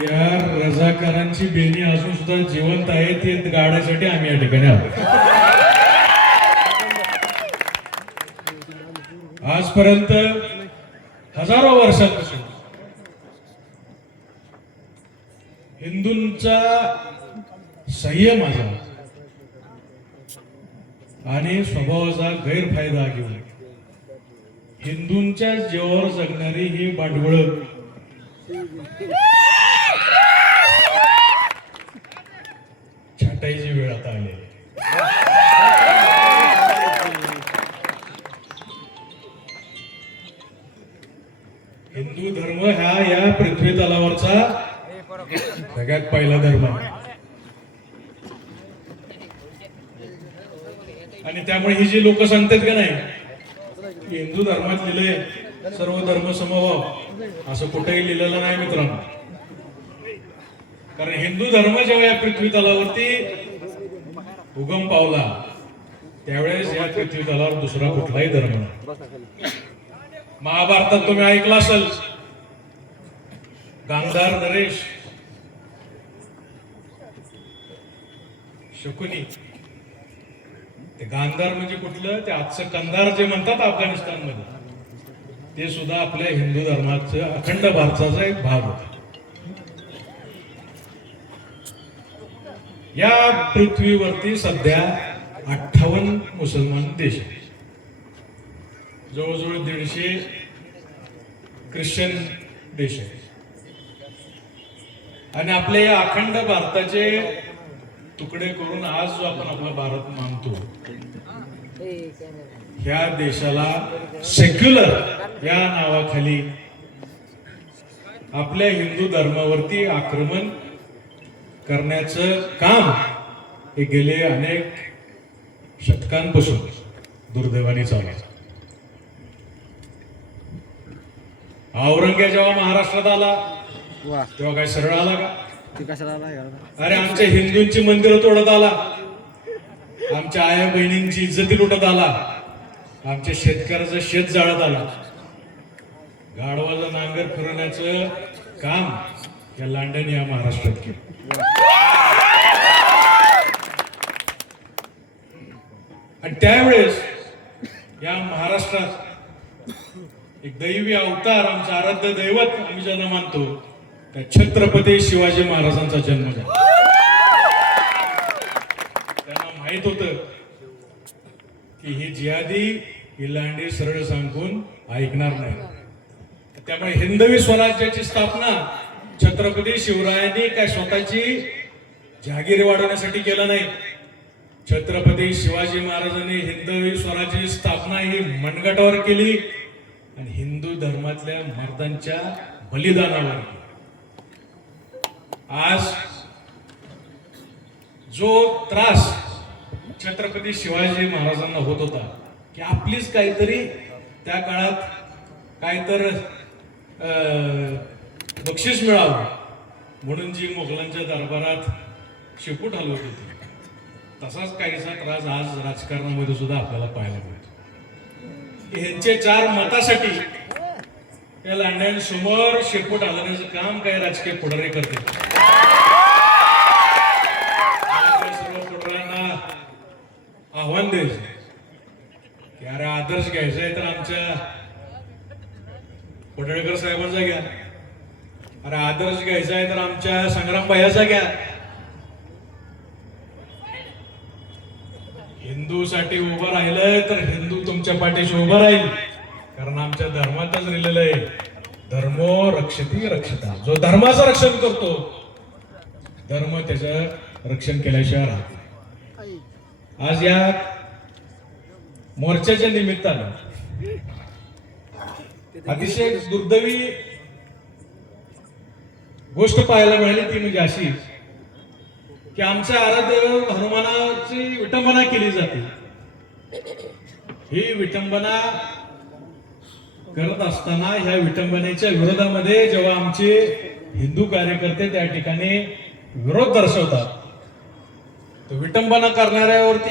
त्या रजाकारांची बेणी अजून सुद्धा जिवंत आहे, ते गाड्यासाठी आम्ही या ठिकाणी आलो. आजपर्यंत हजारो वर्षांपासून हिंदूंचा संयमाचा आणि स्वभावाचा गैरफायदा घेऊन हिंदूंच्या जीवावर जगणारी ही भांडवळ छाटायची वेळ आता आली. हिंदू धर्म हा या पृथ्वी तलावरचा सगळ्यात पहिला धर्म आहे आणि त्यामुळे ही जी लोक सांगतात का नाही की हिंदू धर्मात लिहिलंय सर्व धर्म समभाव, असं कुठेही लिहिलेलं नाही मित्रांनो. कारण हिंदू धर्म जेव्हा या पृथ्वी तलावरती उगम पावला त्यावेळेस या पृथ्वी तलावर दुसरा कुठलाही धर्म नाही. महाभारतात तुम्ही ऐकलं असेल गांधार नरेश शकुनी. ते गांधार म्हणजे कुठलं, ते आजचं कंधार जे म्हणतात अफगाणिस्तान मध्ये, ते सुद्धा आपल्या हिंदू धर्माचं अखंड भारताचा एक भाग होता. या पृथ्वीवरती सध्या 58 मुसलमान देश आहेत, जवळजवळ 150 ख्रिश्चन देश आहेत आणि आपल्या या अखंड भारताचे तुकडे करून आज जो आपण आपला भारत मानतो, ह्या देशाला सेक्युलर या नावाखाली आपल्या हिंदू धर्मावरती आक्रमण करण्याचं काम हे गेले अनेक शतकांपासून दुर्दैवाने चालू आहे. औरंगजेब जेव्हा महाराष्ट्रात आला तेव्हा काय सरळ आला का? अरे आमच्या हिंदूंची मंदिरं तोडत आला, आमच्या आया बहिणींची इज्जती लुटत आला, आमच्या शेतकऱ्याचं शेत जाळत आला. गाढवाचं नांगर फिरवण्याचं काम या लांडणी या महाराष्ट्रात केलं. आणि त्यावेळेस या महाराष्ट्रात एक दैवी अवतार, आमचं आराध्य दैवत आम्ही ज्यांना मानतो, त्या छत्रपती शिवाजी महाराजांचा जन्म झाला. त्यांना माहित होत की ही जिहादी ही लांडी सरळ सांगून ऐकणार नाही. त्यामुळे हिंदवी स्वराज्याची स्थापना छत्रपती शिवरायांनी काय स्वतःची जहागिरी वाढवण्यासाठी केलं नाही. छत्रपती शिवाजी महाराजांनी हिंदवी स्वराज्याची स्थापना ही मनगटावर केली आणि हिंदू धर्मातल्या मर्दांच्या बलिदानावर. आज जो त्रास छत्रपती शिवाजी महाराजांना होत होता की आपलीच काहीतरी त्या काळात काहीतर बक्षीस मिळावं म्हणून जी मुघलांच्या दरबारात शेपूट हलवत होती, तसाच काहीसा त्रास आज राजकारणामध्ये सुद्धा आपल्याला पाहायला मिळतो. ह्यांचे 4 मतासाठी या लांड्यांसमोर शेपूट हलवण्याचं काम काय राजकीय पुढारी करते. सर्व पुढाऱ्यांना आव्हान द्यायचं की अरे आदर्श घ्यायचा आहे तर आमच्या पडळकर साहेबांचा घ्या, अरे आदर्श घ्यायचा आहे तर आमच्या संग्राम भैयाचा घ्या. हिंदूसाठी उभं राहिलं तर हिंदू तुमच्या पाठीशी उभं राहील, कारण आमच्या धर्मातच लिहिलेलं आहे धर्मो रक्षती रक्षता. जो धर्माचं रक्षण करतो धर्म त्याचं रक्षण केल्याशिवाय राहतो. आज या मोर्चाच्या निमित्तानं अतिशय दुर्दैवी गोष्ट पाहायला मिळाली, ती म्हणजे अशी की आमच्या आराध्य हनुमानाची विटंबना केली जाते. ही विटंबना करत असताना ह्या विटंबनेच्या विरोधामध्ये जेव्हा आमचे हिंदू कार्यकर्ते त्या ठिकाणी विरोध दर्शवतात, तर विटंबना करणाऱ्यावरती